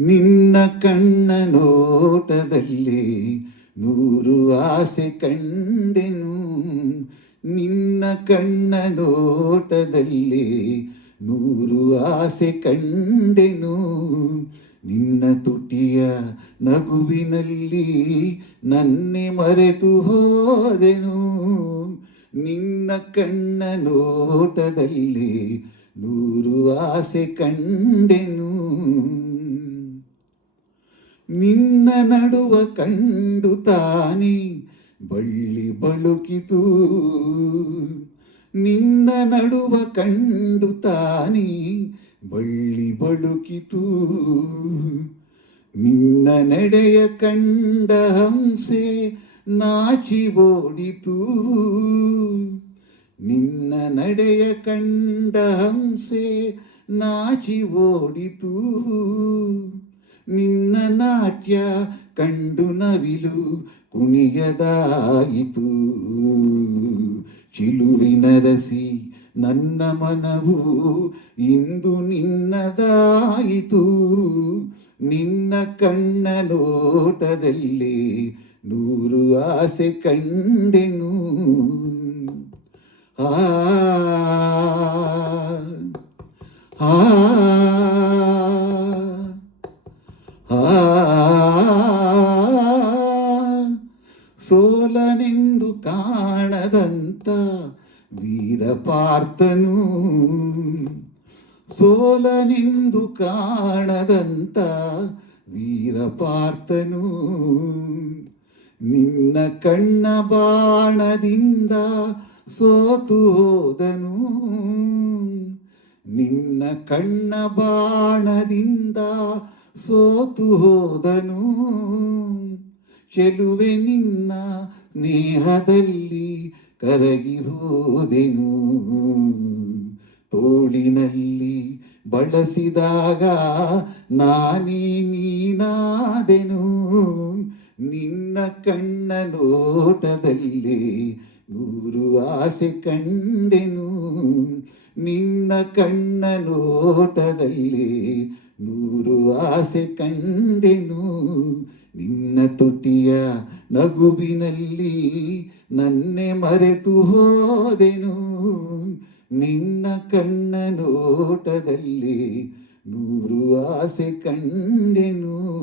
ನಿನ್ನ ಕಣ್ಣ ನೋಟದಲ್ಲಿ ನೂರು ಆಸೆ ಕಂಡೆನು. ನಿನ್ನ ಕಣ್ಣ ನೋಟದಲ್ಲಿ ನೂರು ಆಸೆ ಕಂಡೆನು. ನಿನ್ನ ತುಟಿಯ ನಗುವಿನಲ್ಲಿ ನನ್ನೆ ಮರೆತು ಹೋದೆನು. ನಿನ್ನ ಕಣ್ಣ ನೋಟದಲ್ಲಿ ನೂರು ಆಸೆ ಕಂಡೆನು. ನಿನ್ನ ನಡುವ ಕಂಡು ತಾನೆ ಬಳ್ಳಿ ಬಳುಕಿತು. ನಿನ್ನ ನಡುವ ಕಂಡು ತಾನೆ ಬಳ್ಳಿ ಬಳುಕಿತು. ನಿನ್ನ ನಡೆಯ ಕಂಡ ಹಂಸೆ ನಾಚಿ ಓಡಿತು. ನಿನ್ನ ನಡೆಯ ಕಂಡ ಹಂಸೆ ನಾಚಿ ಓಡಿತು. ನಿನ್ನ ನಾಟ್ಯ ಕಂಡು ನವಿಲು ಕುಣಿಯದಾಯಿತು. ಚಿಲುವಿನರಸಿ ನನ್ನ ಮನವು ಇಂದು ನಿನ್ನದಾಯಿತು. ನಿನ್ನ ಕಣ್ಣ ನೋಟದಲ್ಲಿ ನೂರು ಆಸೆ ಕಂಡೆನು. ಆ ಆ ಸೋಲನೆಂದು ಕಾಣದಂತ ವೀರಪಾರ್ಥನು. ಸೋಲನೆಂದು ಕಾಣದಂತ ವೀರಪಾರ್ಥನು. ನಿನ್ನ ಕಣ್ಣ ಬಾಣದಿಂದ ಸೋತು ಹೋದನು. ನಿನ್ನ ಕಣ್ಣ ಬಾಣದಿಂದ ಸೋತು ಹೋದನು. ಚೆಲುವೆ ನಿನ್ನ ಸ್ನೇಹದಲ್ಲಿ ಕರಗಿ ಹೋದೆನು. ತೋಳಿನಲ್ಲಿ ಬಳಸಿದಾಗ ನಾನೇ ನೀನಾದೆನು. ನಿನ್ನ ಕಣ್ಣ ನೋಟದಲ್ಲಿ ನೂರು ಆಸೆ ಕಂಡೆನು. ನಿನ್ನ ಕಣ್ಣ ನೋಟದಲ್ಲಿ ನೂರು ಆಸೆ ಕಂಡೆನು. ನಿನ್ನ ತುಟಿಯ ನಗುವಿನಲ್ಲಿ ನನ್ನೆ ಮರೆತು ಹೋದೆನು. ನಿನ್ನ ಕಣ್ಣ ನೋಟದಲ್ಲಿ ನೂರು ಆಸೆ ಕಂಡೆನು.